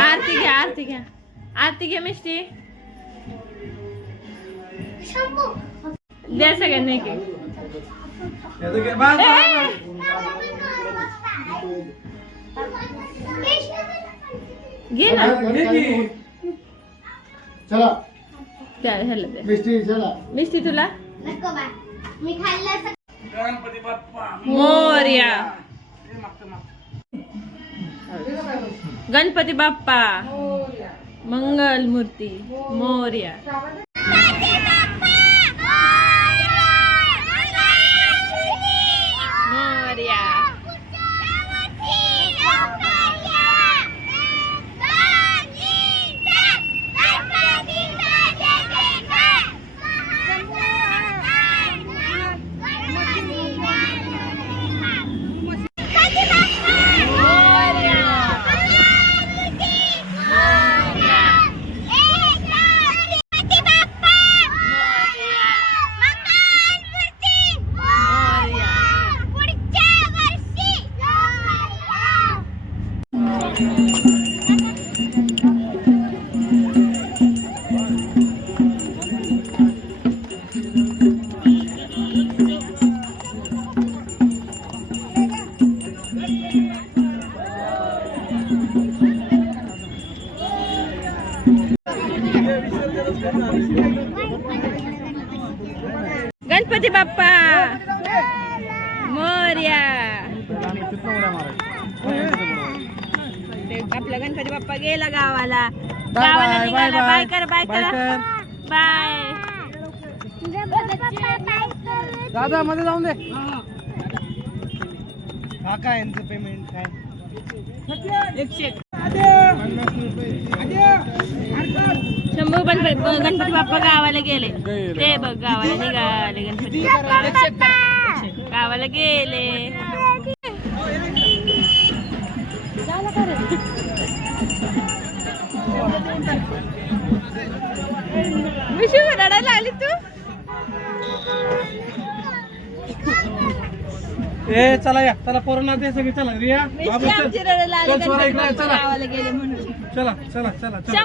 आरती घ्या आरती घ्या. आरती घ्या मिष्टी. द्या सगळ्यांना एक घे, ना. चला. मिस्टी चला. तुला? मी खाल्लं गणपती बाप्पा. मोर्या. गणपती बाप्पा. मंगल मूर्ती मोर्या. गणपती बाप्पा! मोर्या! आपला गणपती बाप्पा गेला गावाला. गावाला निघाला. बाय कर बाय कर. बाय दादा मध्ये जाऊन दे. काय यांचं पेमेंट काय? शंभू गणपती गणपती बाप्पा गावाला गेले. ते बघ गावाला निघाले गणपती गावाला गेले. विशू रडायला लागली तू? ए चला या. चला पोरांना दे सगळी. चला रिया बाबू चल. चल, स्वरा इकडे, चला. गावाला गेले म्हणून. चला चला चला चला.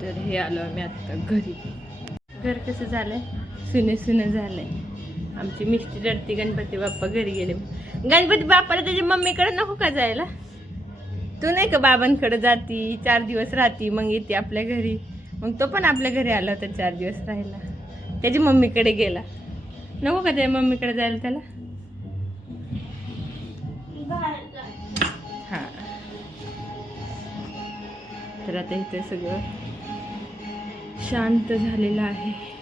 तर हे आलो आम्ही आता घरी. घर कसं झालंय? सुने सुने झालंय. आमची मिस्टी रडती गणपती बाप्पा घरी गेले. गणपती बाप्पाला त्याच्या मम्मीकडे नको का जायला? तू नाही का बाबांकडे जाती चार दिवस राहती मग येते आपल्या घरी. मग तो पण आपल्या घरी आला होता चार दिवस राहायला. त्याच्या मम्मीकडे गेला. नको का त्याच्या मम्मीकडे जायला त्याला? हा. तर आता इथे सगळं शांत झालेलं आहे.